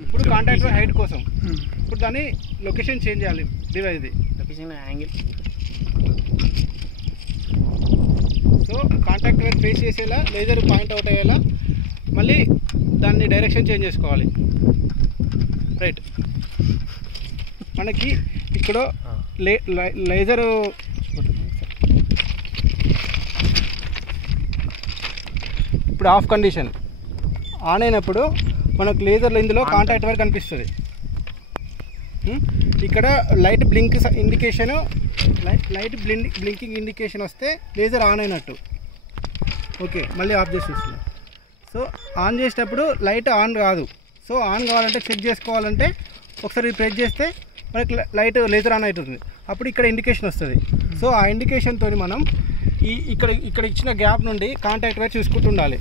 ఇప్పుడు contact wire height కోసం ఇప్పుడు దాన్ని లొకేషన్ చేంజ్ చేయాలి. Device location angle. So contact wire face చేసేలా లేజర్ పాయింట్ అవుట్ అయ్యేలా మళ్ళీ దాన్ని డైరెక్షన్ చేంజ్ చేసుకోవాలి. రైట్. మనకి ఇక్కడ లేజరు ఇప్పుడు ఆఫ్ కండిషన్ ఆన్ అయినప్పుడు మనకు లేజర్లో ఇందులో కాంటాక్ట్ వైర్ కనిపిస్తుంది. ఇక్కడ light blink indication light blinking indication వస్తే లేజర్ ఆన్ అయినట్టు. ఓకే, మళ్ళీ ఆఫ్ చేసి చూస్తున్నాం. సో ఆన్ చేసేటప్పుడు లైట్ ఆన్ కాదు. సో ఆన్ కావాలంటే చెక్ చేసుకోవాలంటే ఒకసారి ప్రెస్ చేస్తే మనకి లైట్ లేజర్ ఆన్ అవుతుంది. అప్పుడు ఇక్కడ ఇండికేషన్ వస్తుంది. సో ఆ ఇండికేషన్తో మనం ఇక్కడ ఇచ్చిన గ్యాప్ నుండి కాంటాక్ట్ వైర్ చూసుకుంటూ ఉండాలి.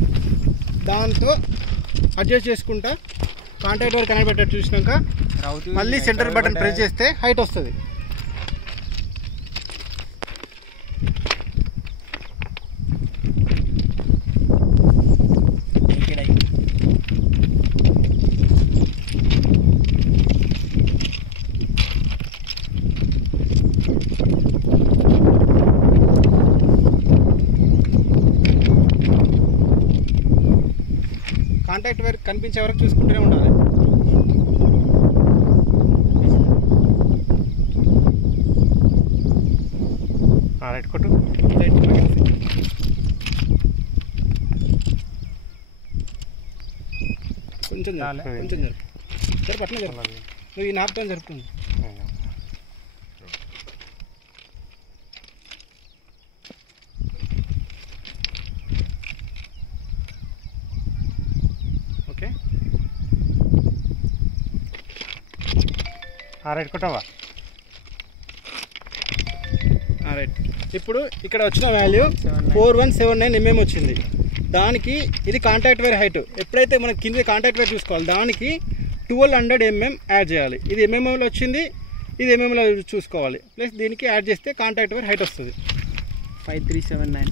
దాంతో అడ్జస్ట్ చేసుకుంటా కాంటాక్ట్ వైర్ కనెక్ట్ పెట్టేట్టు చూసినాక మళ్ళీ సెంటర్ బటన్ ప్రెస్ చేస్తే హైట్ వస్తుంది. కాంటాక్ట్ వైర్ కనిపించే వరకు చూసుకుంటూనే ఉండాలి. రైట్ కొట్టు. రైట్ కొంచెం కొంచెం జరుపు. జరుపు అట్లా జరుపు. నువ్వు ఈ నాపుతాను జరుపుతుంది. ఓకే, రైట్ కొట్టావా? రైట్. ఇప్పుడు ఇక్కడ వచ్చిన వాల్యూ 4179 mm వచ్చింది. దానికి ఇది కాంటాక్ట్ వైర్ హైట్. ఎప్పుడైతే మనం కింద కాంటాక్ట్ వైర్ చూసుకోవాలి, దానికి 1200 mm యాడ్ చేయాలి. ఇది ఎంఎంలో వచ్చింది, ఇది ఎంఎంలో చూసుకోవాలి. ప్లస్ దీనికి యాడ్ చేస్తే కాంటాక్ట్ వైర్ హైట్ వస్తుంది. 5379.